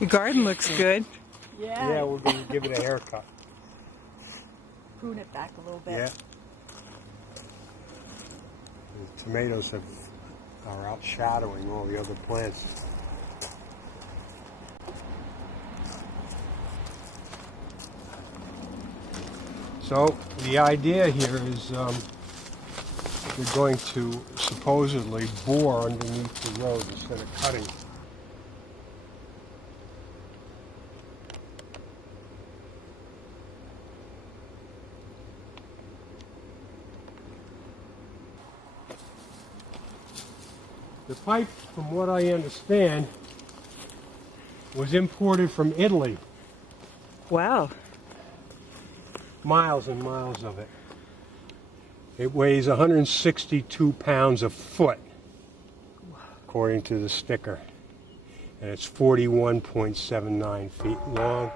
Your garden looks good. Yeah, we're going to give it a haircut. Prune it back a little bit. Yeah. The tomatoes are outshadowing all the other plants. So the idea here is we're going to supposedly bore underneath the road instead of cutting. The pipe, from what I understand, was imported from Italy. Wow. Miles and miles of it. It weighs 162 pounds a foot, according to the sticker. And it's 41.79 feet long.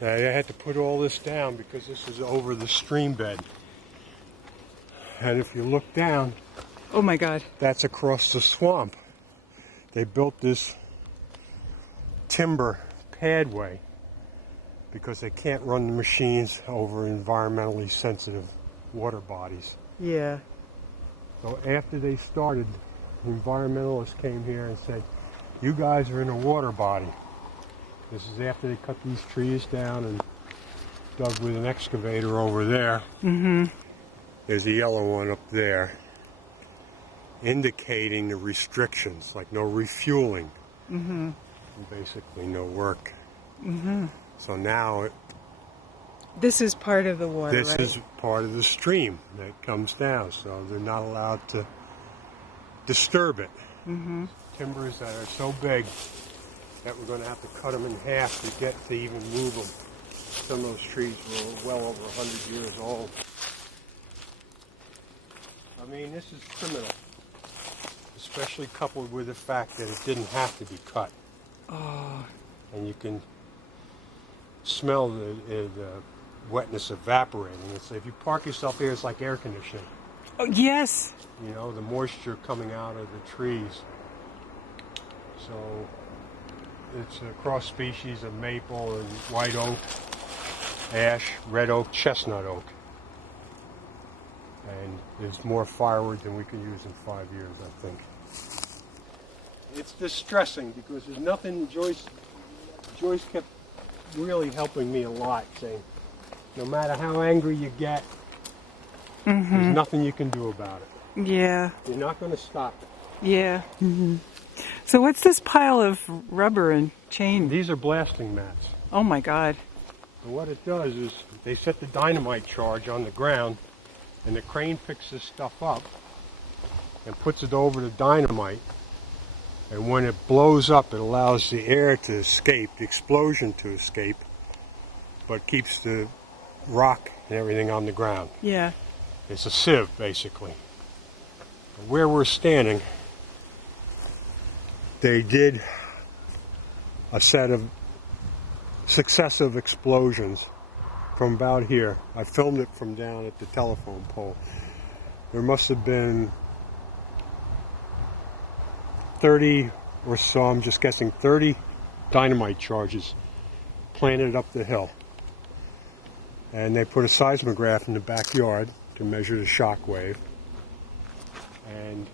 I had to put all this down because this is over the stream bed. And if you look down, Oh my God. that's across the swamp. They built this timber padway because they can't run the machines over environmentally sensitive water bodies. Yeah. So after they started, the environmentalists came here and said, you guys are in a water body. This is after they cut these trees down and dug with an excavator over there. Mm-hmm. There's a yellow one up there, indicating the restrictions, like no refueling, Mm-hmm. and basically no work. Mm-hmm. So now This is part of the water, this right? is part of the stream that comes down, so they're not allowed to disturb it. Mm-hmm. Timbers that are so big that we're going to have to cut them in half to get to even move them. Some of those trees were well over 100 years old. I mean, this is criminal, especially coupled with the fact that it didn't have to be cut. Oh. And you can smell the wetness evaporating. It's, if you park yourself here, it's like air conditioning. Oh, yes. You know, the moisture coming out of the trees. So it's a cross species of maple and white oak, ash, red oak, chestnut oak. And there's more firewood than we can use in 5 years, I think. It's distressing because there's nothing. Joyce kept really helping me a lot, saying, no matter how angry you get, Mm-hmm. there's nothing you can do about it. Yeah. You're not going to stop it. Yeah. Mm-hmm. So what's this pile of rubber and chain? These are blasting mats. Oh my God. And what it does is they set the dynamite charge on the ground, and the crane picks this stuff up and puts it over the dynamite. And when it blows up, it allows the air to escape, the explosion to escape, but keeps the rock and everything on the ground. Yeah. It's a sieve, basically. Where we're standing, they did a set of successive explosions from about here. I filmed it from down at the telephone pole. There must have been 30 or so, I'm just guessing, 30 dynamite charges planted up the hill. And they put a seismograph in the backyard to measure the shock wave and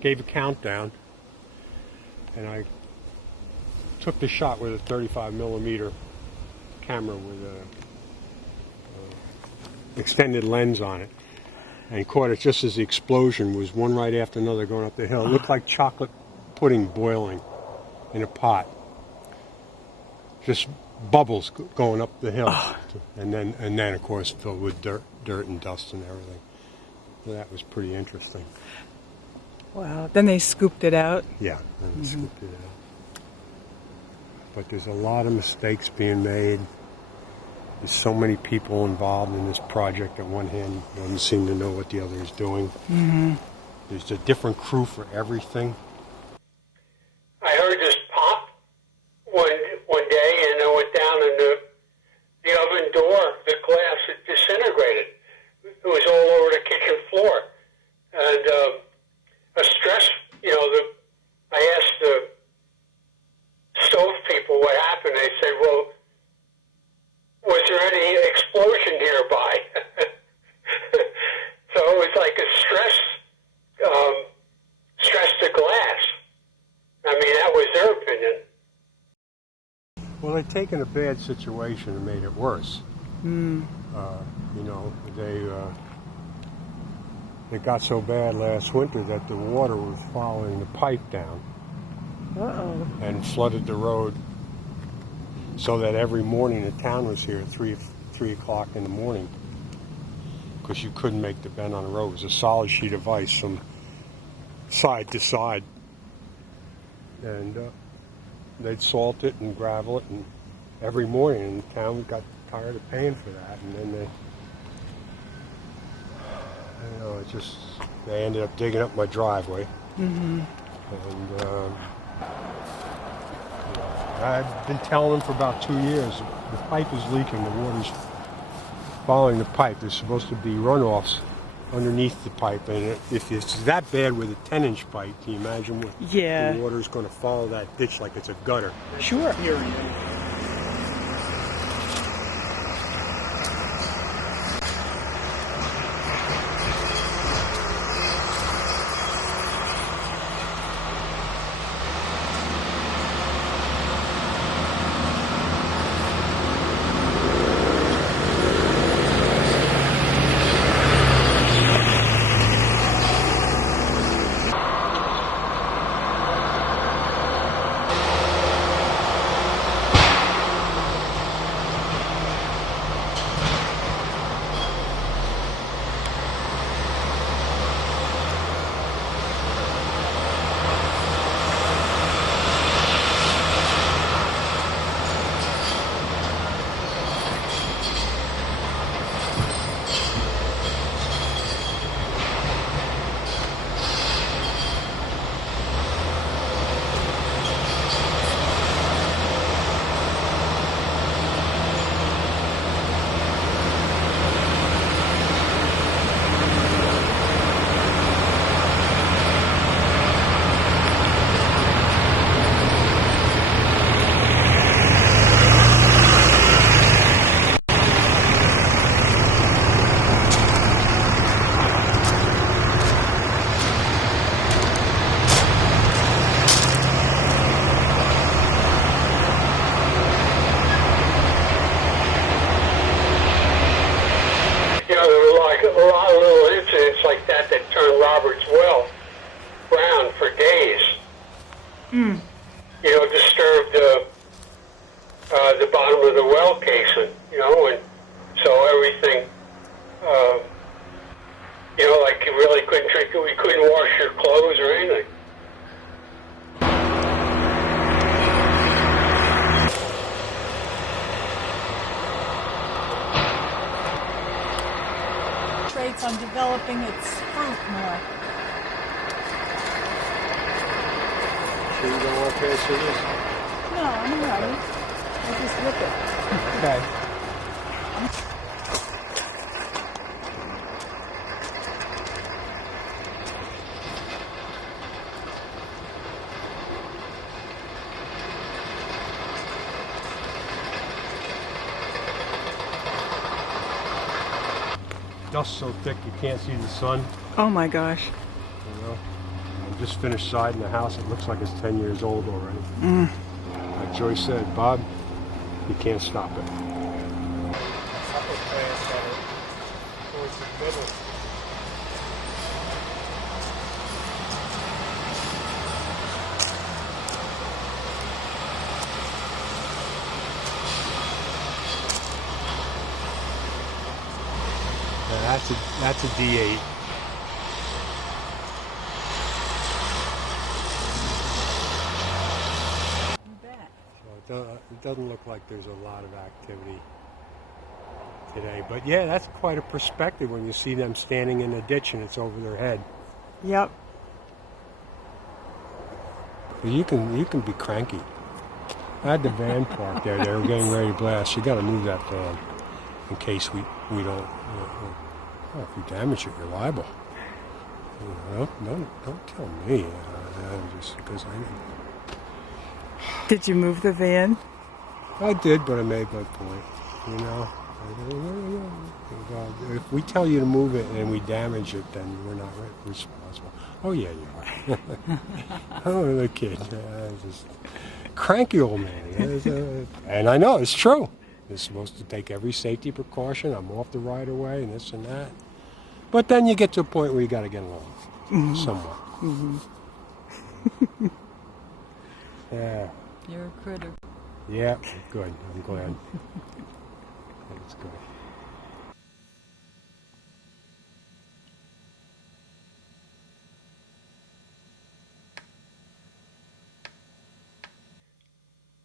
gave a countdown. And I took the shot with a 35 millimeter camera with a extended lens on it, and caught it just as the explosion was one right after another going up the hill. It looked like chocolate pudding boiling in a pot. Just bubbles going up the hill, and then of course filled with dirt and dust and everything. So that was pretty interesting. Wow. Then they scooped it out. Yeah, and scooped it out. But there's a lot of mistakes being made. There's so many people involved in this project. On one hand, one seem to know what the other is doing. There's a different crew for everything. I heard this pop one day, and I went down, and the oven door, the glass had disintegrated. It was all over the kitchen floor, and a stress. I asked the stove people what happened. They said, "Well, was there any explosion nearby?" So it was like a stress to glass. I mean, that was their opinion. Well, they've taken a bad situation and made it worse. It got so bad last winter that the water was following the pipe down and flooded the road, so that every morning the town was here at 3 o'clock in the morning because you couldn't make the bend on the road. It was a solid sheet of ice from side to side. And they'd salt it and gravel it, and every morning, and the town got tired of paying for that, and then they ended up digging up my driveway. And I've been telling them for about 2 years, the pipe is leaking, the water's following the pipe. There's supposed to be runoffs underneath the pipe, and if it's that bad with a 10-inch pipe, can you imagine what Yeah. the water's going to follow that ditch like it's a gutter? Sure. There were a lot of little incidents like that turned Robert's well brown for days. Disturbed the bottom of the well casing, and so everything, like you really couldn't drink it. We couldn't wash your clothes or anything. On developing its fruit more. Sure you don't want to pass through this? No, I'm all right. I just whip it. Okay. Dust so thick you can't see the sun. Oh my gosh. I just finished siding the house. It looks like it's 10 years old already. Like Joyce said, Bob, you can't stop it. That's a D8. It doesn't look like there's a lot of activity today. But yeah, that's quite a perspective when you see them standing in a ditch and it's over their head. Yep. But you can be cranky. I had the van parked there. They were getting ready to blast. You got to move that van in case we don't. Well, if you damage it, you're liable. Don't tell me. Just because Did you move the van? I did, but I made my point. If we tell you to move it and we damage it, then we're not responsible. Oh yeah, you are. Oh, the kid, just cranky old man. And I know it's true. It's supposed to take every safety precaution. I'm off the right of way and this and that. But then you get to a point where you got to get along somewhat. Yeah. You're a critter. Yeah, good. I'm glad. That's good.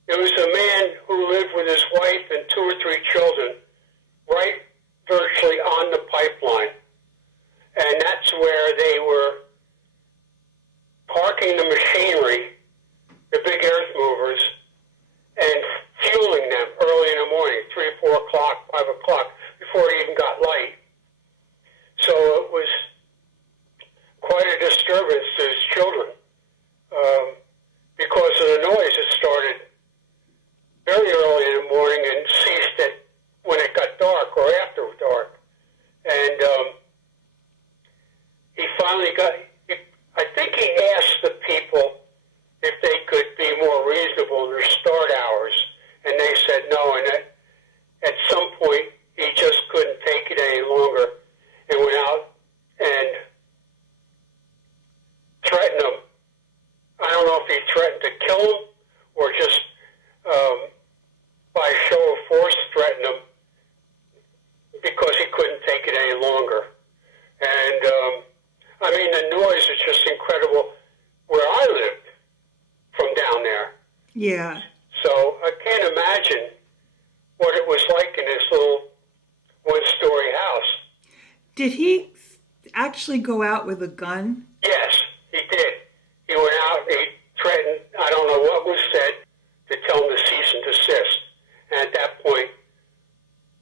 There was a man who lived with his wife and 2 or 3 children right virtually on the pipeline. And that's where they were parking the machinery, the big earth movers, and fueling them early in the morning, 3 or 4 o'clock, 5 o'clock, before it even got light. So it was quite a disturbance to his children because of the noise. It started very early in the morning and ceased when it got dark or after dark. And he finally I think he asked the people if they could be more reasonable in their start hours, and they said no, and at some point he just couldn't take it any longer and went out and threatened them. I don't know if he threatened to kill them or just by show of force threatened them because he couldn't take it any longer. And I mean, the noise is just incredible where I lived from down there. Yeah. So I can't imagine what it was like in this little one-story house. Did he actually go out with a gun? Yes, he did. He went out and he threatened, I don't know what was said, to tell him to cease and desist. And at that point,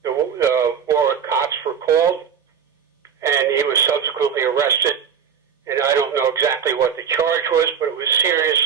the Warwick cops were called, and he was subsequently arrested. And I don't know exactly what the charge was, but it was serious